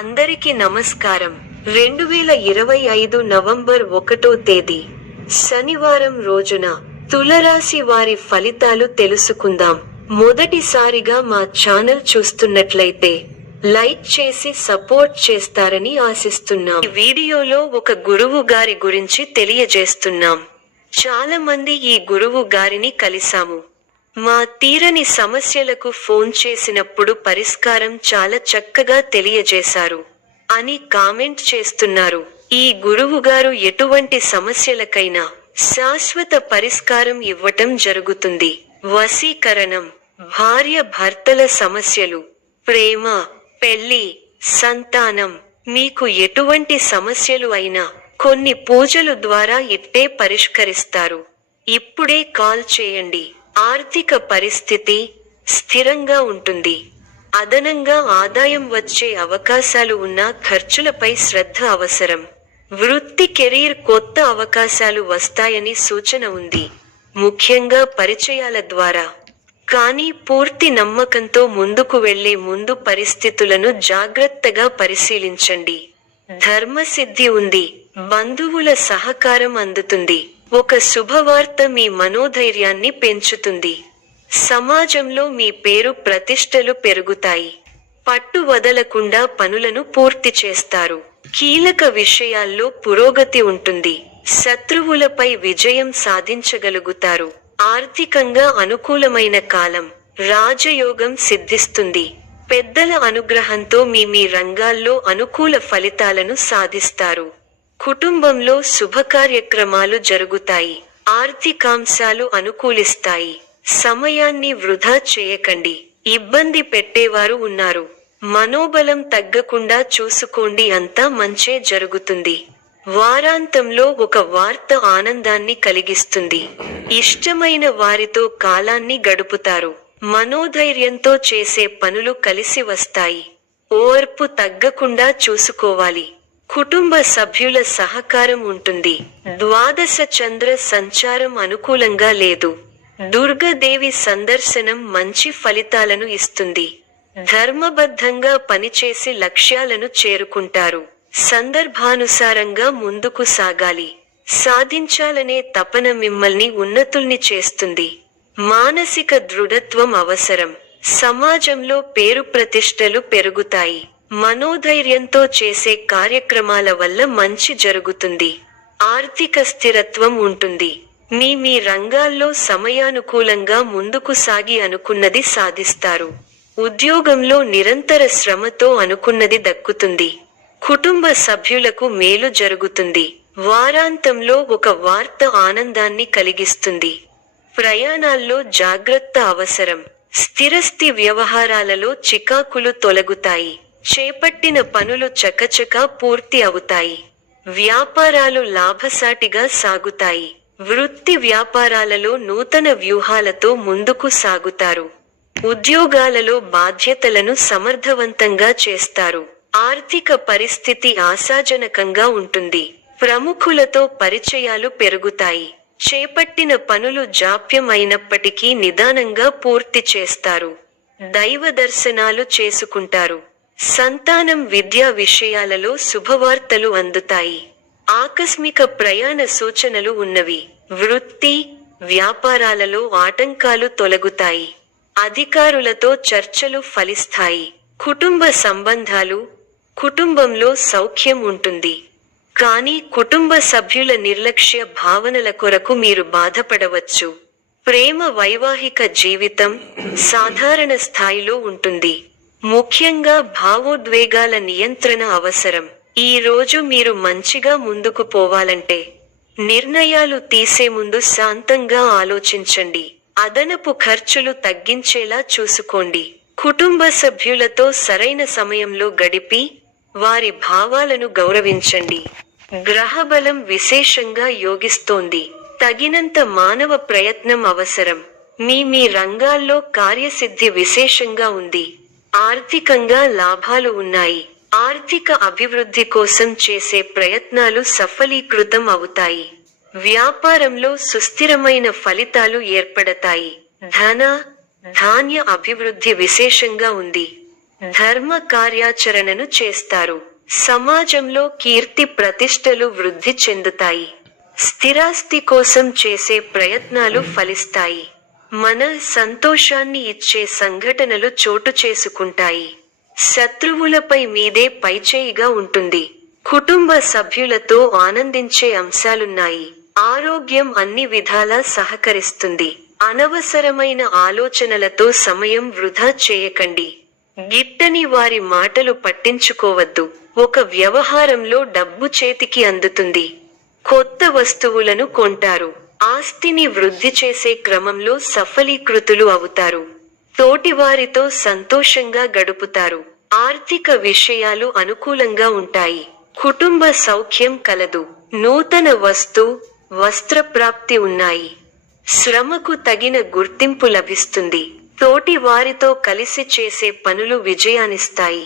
అందరికీ నమస్కారం. 2025 నవంబర్ 1వ తేదీ శనివారం రోజున తులరాశి వారి ఫలితాలు తెలుసుకుందాం. మొదటిసారిగా మా ఛానల్ చూస్తున్నట్లయితే లైక్ చేసి సపోర్ట్ చేస్తారని ఆశిస్తున్నాం. ఈ వీడియోలో ఒక గురువు గారి గురించి తెలియజేస్తున్నాం. చాలా మంది ఈ గురువు గారిని కలిసాము. మా తీరని సమస్యలకు ఫోన్ చేసినప్పుడు పరిష్కారం చాలా చక్కగా తెలియజేశారు అని కామెంట్ చేస్తున్నారు. ఈ గురువుగారు ఎటువంటి సమస్యలకైనా శాశ్వత పరిష్కారం ఇవ్వటం జరుగుతుంది. వశీకరణం, భార్య భర్తల సమస్యలు, ప్రేమ, పెళ్లి, సంతానం, మీకు ఎటువంటి సమస్యలు అయినా కొన్ని పూజలు ద్వారా ఇట్టే పరిష్కరిస్తారు. ఇప్పుడే కాల్ చేయండి. ఆర్థిక పరిస్థితి స్థిరంగా ఉంటుంది. అదనంగా ఆదాయం వచ్చే అవకాశాలు ఉన్నా ఖర్చులపై శ్రద్ధ అవసరం. వృత్తి కెరీర్ కొత్త అవకాశాలు వస్తాయని సూచన ఉంది, ముఖ్యంగా పరిచయాల ద్వారా. కానీ పూర్తి నమ్మకంతో ముందుకు వెళ్లే ముందు పరిస్థితులను జాగ్రత్తగా పరిశీలించండి. ధర్మసిద్ధి ఉంది, బంధువుల సహకారం అందుతుంది. ఒక శుభవార్త మీ మనోధైర్యాన్ని పెంచుతుంది. సమాజంలో మీ పేరు ప్రతిష్టలు పెరుగుతాయి. పట్టు వదలకుండా పనులను పూర్తి చేస్తారు. కీలక విషయాల్లో పురోగతి ఉంటుంది. శత్రువులపై విజయం సాధించగలుగుతారు. ఆర్థికంగా అనుకూలమైన కాలం. రాజయోగం సిద్ధిస్తుంది. పెద్దల అనుగ్రహంతో మీ రంగాల్లో అనుకూల ఫలితాలను సాధిస్తారు. కుటుంబంలో శుభకార్యక్రమాలు జరుగుతాయి. ఆర్థికాంశాలు అనుకూలిస్తాయి. సమయాన్ని వృధా చేయకండి. ఇబ్బంది పెట్టేవారు ఉన్నారు. మనోబలం తగ్గకుండా చూసుకోండి, అంతా మంచే జరుగుతుంది. వారాంతంలో ఒక వార్త ఆనందాన్ని కలిగిస్తుంది. ఇష్టమైన వారితో కాలాన్ని గడుపుతారు. మనోధైర్యంతో చేసే పనులు కలిసి వస్తాయి. ఓర్పు తగ్గకుండా చూసుకోవాలి. కుటుంబ సభ్యుల సహకారం ఉంటుంది. ద్వాదశ చంద్ర సంచారం అనుకూలంగా లేదు. దుర్గాదేవి సందర్శనం మంచి ఫలితాలను ఇస్తుంది. ధర్మబద్ధంగా పనిచేసి లక్ష్యాలను చేరుకుంటారు. సందర్భానుసారంగా ముందుకు సాగాలి. సాధించాలనే తపన మిమ్మల్ని ఉన్నతుల్ని చేస్తుంది. మానసిక దృఢత్వం అవసరం. సమాజంలో పేరు ప్రతిష్టలు పెరుగుతాయి. మనోధైర్యంతో చేసే కార్యక్రమాల వల్ల మంచి జరుగుతుంది. ఆర్థిక స్థిరత్వం ఉంటుంది. మీ రంగాల్లో సమయానుకూలంగా ముందుకు సాగి అనుకున్నది సాధిస్తారు. ఉద్యోగంలో నిరంతర శ్రమతో అనుకున్నది దక్కుతుంది. కుటుంబ సభ్యులకు మేలు జరుగుతుంది. వారాంతంలో ఒక వార్త ఆనందాన్ని కలిగిస్తుంది. ప్రయాణాల్లో జాగ్రత్త అవసరం. స్థిరస్థి వ్యవహారాలలో చికాకులు తొలగుతాయి. చేపట్టిన పనులు చకచకా పూర్తి అవుతాయి. వ్యాపారాలు లాభసాటిగా సాగుతాయి. వృత్తి వ్యాపారాలలో నూతన వ్యూహాలతో ముందుకు సాగుతారు. ఉద్యోగాలలో బాధ్యతలను సమర్థవంతంగా చేస్తారు. ఆర్థిక పరిస్థితి ఆశాజనకంగా ఉంటుంది. ప్రముఖులతో పరిచయాలు పెరుగుతాయి. చేపట్టిన పనులు జాప్యం అయినప్పటికీ నిదానంగా పూర్తి చేస్తారు. దైవ దర్శనాలు చేసుకుంటారు. సంతానం విద్యా విషయాలలో శుభవార్తలు అందుతాయి. ఆకస్మిక ప్రయాణ సూచనలు ఉన్నవి. వృత్తి వ్యాపారాలలో ఆటంకాలు తొలగుతాయి. అధికారులతో చర్చలు ఫలిస్తాయి. కుటుంబ సంబంధాలు, కుటుంబంలో సౌఖ్యం ఉంటుంది. కానీ కుటుంబ సభ్యుల నిర్లక్ష్య భావనల కొరకు మీరు బాధపడవచ్చు. ప్రేమ వైవాహిక జీవితం సాధారణ స్థాయిలో ఉంటుంది. ముఖ్యంగా భావోద్వేగాల నియంత్రణ అవసరం. ఈ రోజు మీరు మంచిగా ముందుకు పోవాలంటే నిర్ణయాలు తీసే ముందు శాంతంగా ఆలోచించండి. అదనపు ఖర్చులు తగ్గించేలా చూసుకోండి. కుటుంబ సభ్యులతో సరైన సమయంలో గడిపి వారి భావాలను గౌరవించండి. గ్రహబలం విశేషంగా యోగిస్తోంది. తగినంత మానవ ప్రయత్నం అవసరం. మీ రంగాల్లో కార్యసిద్ధి విశేషంగా ఉంది. ఆర్థికంగా లాభాలు ఉన్నాయి. ఆర్థిక అభివృద్ధి కోసం చేసే ప్రయత్నాలు సఫలీకృతం అవుతాయి. వ్యాపారంలో సుస్థిరమైన ఫలితాలు ఏర్పడతాయి. ధన, ధాన్య అభివృద్ధి విశేషంగా ఉంది. ధర్మ కార్యాచరణను చేస్తారు. సమాజంలో కీర్తి ప్రతిష్టలు వృద్ధి చెందుతాయి. స్థిరాస్తి కోసం చేసే ప్రయత్నాలు ఫలిస్తాయి. మన సంతోషాన్ని ఇచ్చే సంఘటనలు చోటు చేసుకుంటాయి. శత్రువులపై మీదే పైచేయిగా ఉంటుంది. కుటుంబ సభ్యులతో ఆనందించే అంశాలున్నాయి. ఆరోగ్యం అన్ని విధాలా సహకరిస్తుంది. అనవసరమైన ఆలోచనలతో సమయం వృధా చేయకండి. గిట్టని వారి మాటలు పట్టించుకోవద్దు. ఒక వ్యవహారంలో డబ్బు చేతికి అందుతుంది. కొత్త వస్తువులను కొంటారు. ఆస్తిని వృద్ధి చేసే క్రమంలో సఫలీకృతులు అవుతారు. తోటివారితో సంతోషంగా గడుపుతారు. ఆర్థిక విషయాలు అనుకూలంగా ఉంటాయి. కుటుంబ సౌఖ్యం కలదు. నూతన వస్త్రప్రాప్తి ఉన్నాయి. శ్రమకు తగిన గుర్తింపు లభిస్తుంది. తోటి వారితో కలిసి చేసే పనులు విజయాన్నిస్తాయి.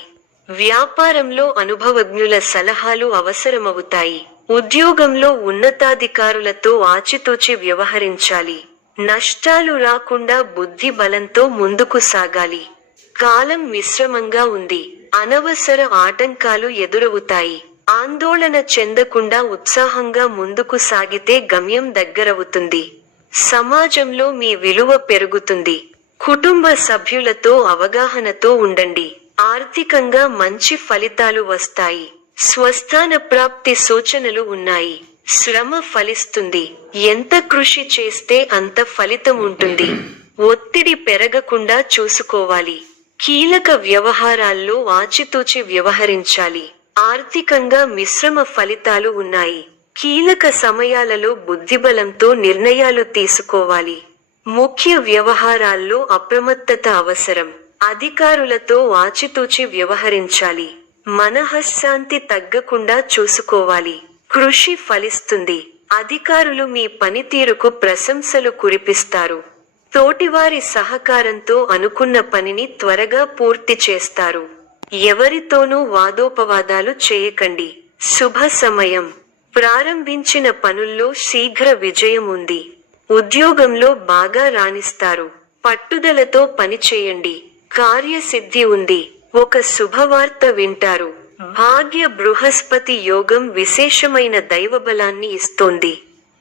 వ్యాపారంలో అనుభవజ్ఞుల సలహాలు అవసరమవుతాయి. ఉద్యోగంలో ఉన్నతాధికారులతో ఆచితూచి వ్యవహరించాలి. నష్టాలు రాకుండా బుద్ధి బలంతో ముందుకు సాగాలి. కాలం మిశ్రమంగా ఉంది. అనవసర ఆటంకాలు ఎదురవుతాయి. ఆందోళన చెందకుండా ఉత్సాహంగా ముందుకు సాగితే గమ్యం దగ్గరవుతుంది. సమాజంలో మీ విలువ పెరుగుతుంది. కుటుంబ సభ్యులతో అవగాహనతో ఉండండి. ఆర్థికంగా మంచి ఫలితాలు వస్తాయి. స్వస్థాన ప్రాప్తి సూచనలు ఉన్నాయి. శ్రమ ఫలిస్తుంది. ఎంత కృషి చేస్తే అంత ఫలితం ఉంటుంది. ఒత్తిడి పెరగకుండా చూసుకోవాలి. కీలక వ్యవహారాల్లో ఆచితూచి వ్యవహరించాలి. ఆర్థికంగా మిశ్రమ ఫలితాలు ఉన్నాయి. కీలక సమయాలలో బుద్ధిబలంతో నిర్ణయాలు తీసుకోవాలి. ముఖ్య వ్యవహారాల్లో అప్రమత్తత అవసరం. అధికారులతో ఆచితూచి వ్యవహరించాలి. మనఃశాంతి తగ్గకుండా చూసుకోవాలి. కృషి ఫలిస్తుంది. అధికారులు మీ పనితీరుకు ప్రశంసలు కురిపిస్తారు. తోటివారి సహకారంతో అనుకున్న పనిని త్వరగా పూర్తి చేస్తారు. ఎవరితోనూ వాదోపవాదాలు చేయకండి. శుభ సమయం. ప్రారంభించిన పనుల్లో శీఘ్ర విజయం ఉంది. ఉద్యోగంలో బాగా రాణిస్తారు. పట్టుదలతో పనిచేయండి. కార్యసిద్ధి ఉంది. ఒక శుభవార్త వింటారు. భాగ్య బృహస్పతి యోగం విశేషమైన దైవబలాన్ని ఇస్తోంది.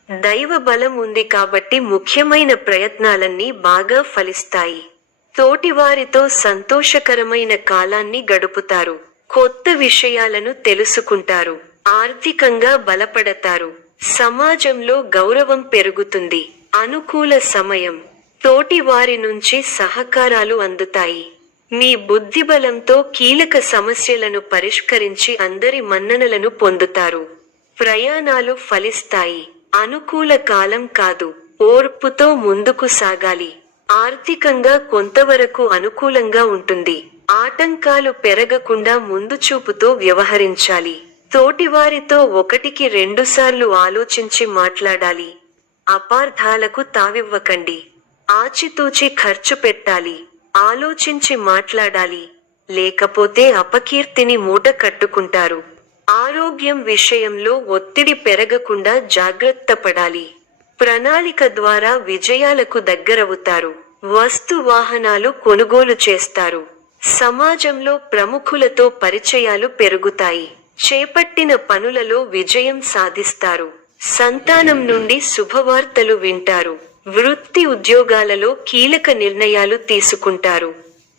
దైవబలం ఉంది కాబట్టి ముఖ్యమైన ప్రయత్నాలన్నీ బాగా ఫలిస్తాయి. తోటివారితో సంతోషకరమైన కాలాన్ని గడుపుతారు. కొత్త విషయాలను తెలుసుకుంటారు. ఆర్థికంగా బలపడతారు. సమాజంలో గౌరవం పెరుగుతుంది. అనుకూల సమయం. తోటి వారి నుంచి సహకారాలు అందుతాయి. మీ బుద్ధిబలంతో కీలక సమస్యలను పరిష్కరించి అందరి మన్ననలను పొందుతారు. ప్రయాణాలు ఫలిస్తాయి. అనుకూల కాలం కాదు. ఓర్పుతో ముందుకు సాగాలి. ఆర్థికంగా కొంతవరకు అనుకూలంగా ఉంటుంది. ఆటంకాలు పెరగకుండా ముందుచూపుతో వ్యవహరించాలి. తోటివారితో 1-2 ఆలోచించి మాట్లాడాలి. అపార్థాలకు తావివ్వకండి. ఆచితూచి ఖర్చు పెట్టాలి. ఆలోచించి మాట్లాడాలి. లేకపోతే అపకీర్తిని మూట కట్టుకుంటారు. ఆరోగ్యం విషయంలో ఒత్తిడి పెరగకుండా జాగ్రత్త పడాలి. ప్రణాళిక ద్వారా విజయాలకు దగ్గరవుతారు. వస్తు వాహనాలు కొనుగోలు చేస్తారు. సమాజంలో ప్రముఖులతో పరిచయాలు పెరుగుతాయి. చేపట్టిన పనులలో విజయం సాధిస్తారు. సంతానం నుండి శుభవార్తలు వింటారు. వృత్తి ఉద్యోగాలలో కీలక నిర్ణయాలు తీసుకుంటారు.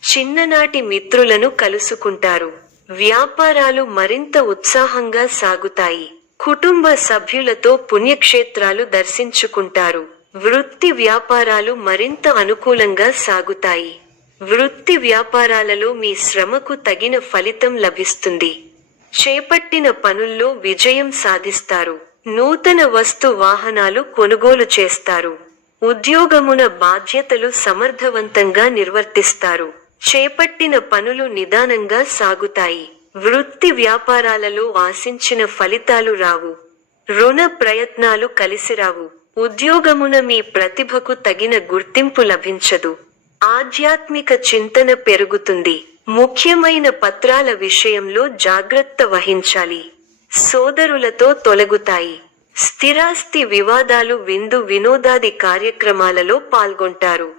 చిన్ననాటి మిత్రులను కలుసుకుంటారు. వ్యాపారాలు మరింత ఉత్సాహంగా సాగుతాయి. కుటుంబ సభ్యులతో పుణ్యక్షేత్రాలు దర్శించుకుంటారు. వృత్తి వ్యాపారాలు మరింత అనుకూలంగా సాగుతాయి. వృత్తి వ్యాపారాలలో మీ శ్రమకు తగిన ఫలితం లభిస్తుంది. చేపట్టిన పనుల్లో విజయం సాధిస్తారు. నూతన వస్తు వాహనాలు కొనుగోలు చేస్తారు. ఉద్యోగమున బాధ్యతలు సమర్థవంతంగా నిర్వర్తిస్తారు. చేపట్టిన పనులు నిదానంగా సాగుతాయి. వృత్తి వ్యాపారాలలో ఆశించిన ఫలితాలు రావు. రుణ ప్రయత్నాలు కలిసిరావు. ఉద్యోగమున మీ ప్రతిభకు తగిన గుర్తింపు లభించదు. ఆధ్యాత్మిక చింతన పెరుగుతుంది. ముఖ్యమైన పత్రాల విషయంలో జాగ్రత్త వహించాలి. సోదరులతో తొలగుతాయి. స్థిరాస్తి వివాదాలు విందు వినోదాది కార్యక్రమాలలో పాల్గొంటారు.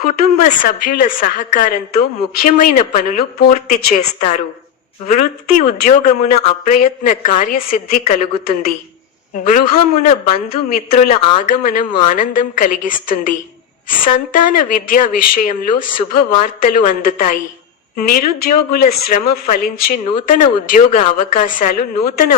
కుటుంబ సభ్యుల సహకారంతో ముఖ్యమైన పనులు పూర్తి చేస్తారు. వృత్తి ఉద్యోగమున అప్రయత్న కార్యసిద్ధి కలుగుతుంది. గృహమున బంధుమిత్రుల ఆగమనం ఆనందం కలిగిస్తుంది. సంతాన విద్యా విషయంలో శుభవార్తలు అందుతాయి. నిరుద్యోగుల శ్రమ ఫలించి నూతన ఉద్యోగ అవకాశాలు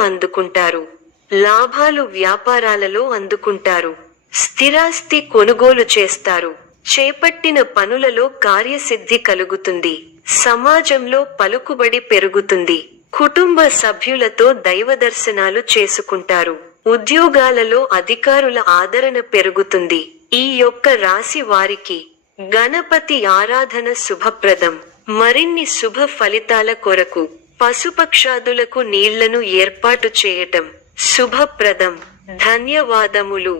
అందుకుంటారు. లాభాలు వ్యాపారాలలో అందుకుంటారు. స్థిరాస్తి కొనుగోలు చేస్తారు. చేపట్టిన పనులలో కార్యసిద్ధి కలుగుతుంది. సమాజంలో పలుకుబడి పెరుగుతుంది. కుటుంబ సభ్యులతో దైవదర్శనాలు చేసుకుంటారు. ఉద్యోగాలలో అధికారుల ఆదరణ పెరుగుతుంది. ఈ యొక్క రాశి వారికి గణపతి ఆరాధన శుభప్రదం. మరిన్ని శుభ ఫలితాల కొరకు పశుపక్షాదులకు నీళ్లను ఏర్పాటు చేయటం శుభప్రదం. ధన్యవాదములు.